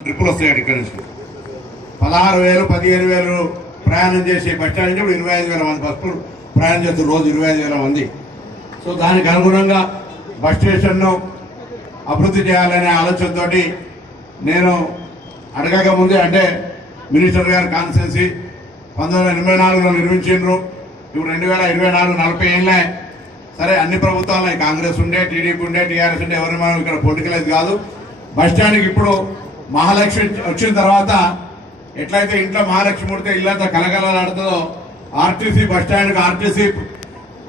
ట్రిప్పులు వస్తాయి ఇక్కడ నుంచి 16,000 15,000 ప్రయాణం చేసే బస్ స్టాండ్ నుంచి 25,000 మంది బస్సులు ప్రయాణం చేస్తారు రోజు 25,000 మంది. సో దానికి అనుగుణంగా బస్ స్టేషన్ను అభివృద్ధి చేయాలనే ఆలోచనతో నేను అడగక ముందే అంటే మినిస్టర్ గారి కాన్స్టిట్యున్సీ 1984లో నిర్మించారు. ఇప్పుడు 2024 40 ఏళ్ళే. సరే అన్ని ప్రభుత్వాలు కాంగ్రెస్ ఉండే, టీడీపీ ఉండే, టీఆర్ఎస్ ఉండే, ఎవరిని మనం ఇక్కడ పొలిటికల్ అయితే కాదు. బస్ స్టాండ్కి ఇప్పుడు మహాలక్ష్మి వచ్చిన తర్వాత ఎట్లయితే ఇంట్లో మహాలక్ష్మి ఉడితే ఇల్లంతా కలకలలాడుతుందో ఆర్టీసీ బస్ స్టాండ్కి ఆర్టీసీ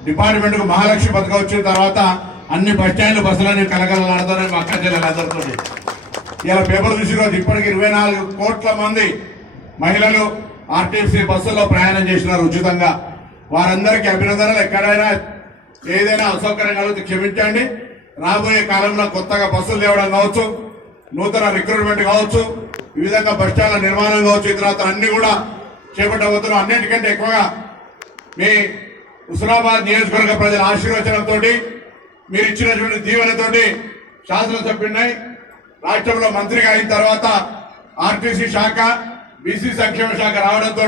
డిపార్ట్మెంట్కు మహాలక్ష్మి పథకం వచ్చిన తర్వాత అన్ని బస్ స్టాండ్లు బస్సులన్నీ కలకలలాడుతున్నాయి మా అక్క చెల్లెలందరితో. ఇలా పేపర్ చూసిన రోజు ఇప్పటికి 24 కోట్ల మంది మహిళలు ఆర్టీసీ బస్సుల్లో ప్రయాణం చేసినారు ఉచితంగా. వారందరికీ అభినందనలు. ఎక్కడైనా ఏదైనా అసౌకర్యం కలిగితే క్షమించండి. రాబోయే కాలంలో కొత్తగా బస్సులు తేవడం కావచ్చు, నూతన రిక్రూట్మెంట్ కావచ్చు, ఈ విధంగా బస్ స్టాండ్ల నిర్మాణం కావచ్చు, ఈ తర్వాత అన్ని కూడా చేపట్టబోతున్నాం. అన్నిటికంటే ఎక్కువగా మీ హుస్నాబాద్ నియోజకవర్గ ప్రజల ఆశీర్వచనంతో మీరు ఇచ్చినటువంటి దీవెనతోటి శాసనసభ్యుడినై రాష్ట్రంలో మంత్రిగా అయిన తర్వాత ఆర్టీసీ శాఖ, బీసీ సంక్షేమ శాఖ రావడంతో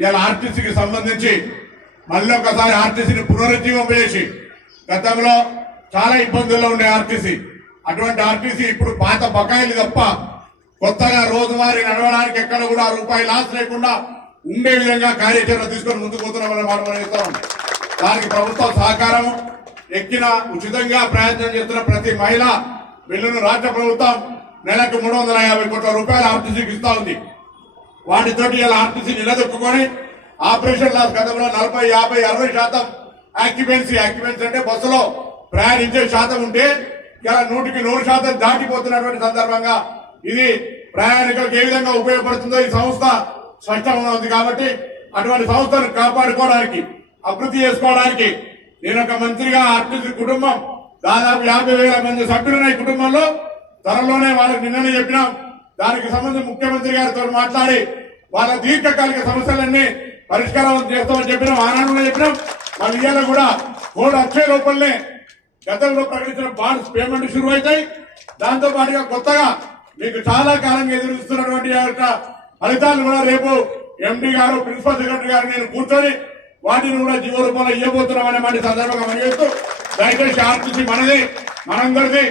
ఇవాళ ఆర్టీసీకి సంబంధించి మళ్ళీ ఒకసారి ఆర్టీసీని పునరుజ్జీవింపజేసి, గతంలో చాలా ఇబ్బందుల్లో ఉండే ఆర్టీసీ, అటువంటి ఆర్టీసీ ఇప్పుడు పాత బకాయిలు తప్ప కొత్తగా రోజువారీ నడవడానికి ఎక్కడ కూడా రూపాయి లాస్ లేకుండా ఉండే విధంగా కార్యాచరణ తీసుకొని ముందుకు పోతున్నామని మాట మనం చెప్తాం. దానికి ప్రభుత్వం సహకారం ఎక్కిన ఉచితంగా ప్రయత్నం చేస్తున్న ప్రతి మహిళ బిల్లును రాష్ట్ర ప్రభుత్వం నెలకు 350 కోట్ల రూపాయలు ఆర్టీసీకి ఇస్తా ఉంది. వాటితోటి ఇలా ఆర్టీసీ నిలదొక్కుని ఆపరేషన్ లాస్ గతంలో 40, 50, 60% ఆక్యుపెన్సీ అంటే బస్సులో ప్రయాణించే శాతం ఉంటే ఇలా 100% దాటిపోతున్నటువంటి సందర్భంగా ఇది ప్రయాణికులకు ఏ విధంగా ఉపయోగపడుతుందో ఈ సంస్థ స్పష్టంగా ఉంది. కాబట్టి అటువంటి సంస్థను కాపాడుకోవడానికి, అభివృద్ధి చేసుకోవడానికి నేను ఒక మంత్రిగా ఆర్టీసీ కుటుంబం దాదాపు 50,000 మంది సభ్యులున్న ఈ కుటుంబంలో త్వరలోనే వాళ్ళకి నిన్ననే చెప్పినాం. దానికి సంబంధించి ముఖ్యమంత్రి గారితో మాట్లాడి వాళ్ళ దీర్ఘకాలిక సమస్యలన్నీ పరిష్కారం చేస్తామని చెప్పినాం. ఆనాడులో చెప్పినాం. మళ్ళీ ఇవాళ కూడా కోడ్ వచ్చే లోపలనే గతంలో ప్రకటించిన బాండ్స్ పేమెంట్ షురు అవుతాయి. దాంతో పాటుగా కొత్తగా మీకు చాలా కాలంగా ఎదురుస్తున్నటువంటి ఫలితాలు కూడా రేపు ఎండీ గారు, ప్రిన్సిపల్ సెక్రటరీ గారు నేను కూర్చొని వాటిని కూడా జీవో రూపంలో ఇవ్వబోతున్నామనే మాట సందర్భంగా పనిచేస్తూ దయచేసి ఆర్టీసీ మనది, మనందరిది,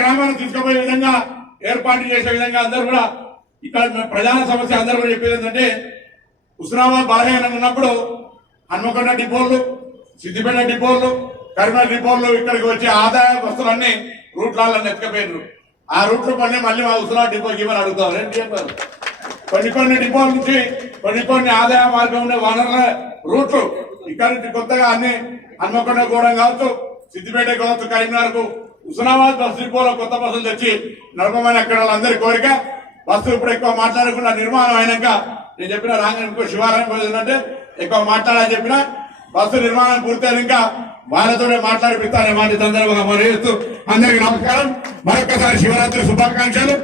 గ్రామాన్ని తీసుకుపోయే విధంగా ఏర్పాటు చేసే విధంగా అందరూ కూడా ఇక్కడ ప్రధాన సమస్య అందరూ కూడా చెప్పేది ఏంటంటే హుస్నాబాద్ బలహీనంగా ఉన్నప్పుడు హన్మకొండ డిపోలు, సిద్దిపేట డిపోలు, కరీంనగర్ డిపోలు ఇక్కడికి వచ్చే ఆదాయ వస్తువులన్నీ రూట్లలో ఎత్తుకపోయారు. ఆ రూట్లు కొన్ని మళ్ళీ మా హుస్నాబాద్ డిపోకి ఇవ్వని అడుగుతారు. ఏంటి చెప్పారు? కొన్ని డిపోల నుంచి కొన్ని ఆదాయ మార్గం ఉండే వనరుల రూట్లు ఇక్కడ నుంచి కొత్తగా అన్ని హన్మకొండ గూడెం కావచ్చు, సిద్దిపేట కావచ్చు, కరీంనగర్కు హుస్నాబాద్ బస్సు డిపోలో కొత్త బస్సులు తెచ్చి నడపమని అక్కడ వాళ్ళందరి కోరిక. బస్సులు ఇప్పుడు ఎక్కువ మాట్లాడకుండా నిర్మాణం అయినాక నేను చెప్పిన రాగానే ఇంకో శివాలయం పోయిందంటే ఎక్కువ మాట్లాడాలని చెప్పిన బస్సు నిర్మాణం పూర్తయిన ఇంకా వాళ్ళతోనే మాట్లాడిపిస్తానే మాట సందర్భంగా మనం అందరికీ నమస్కారం. మరొకసారి శివరాత్రి శుభాకాంక్షలు.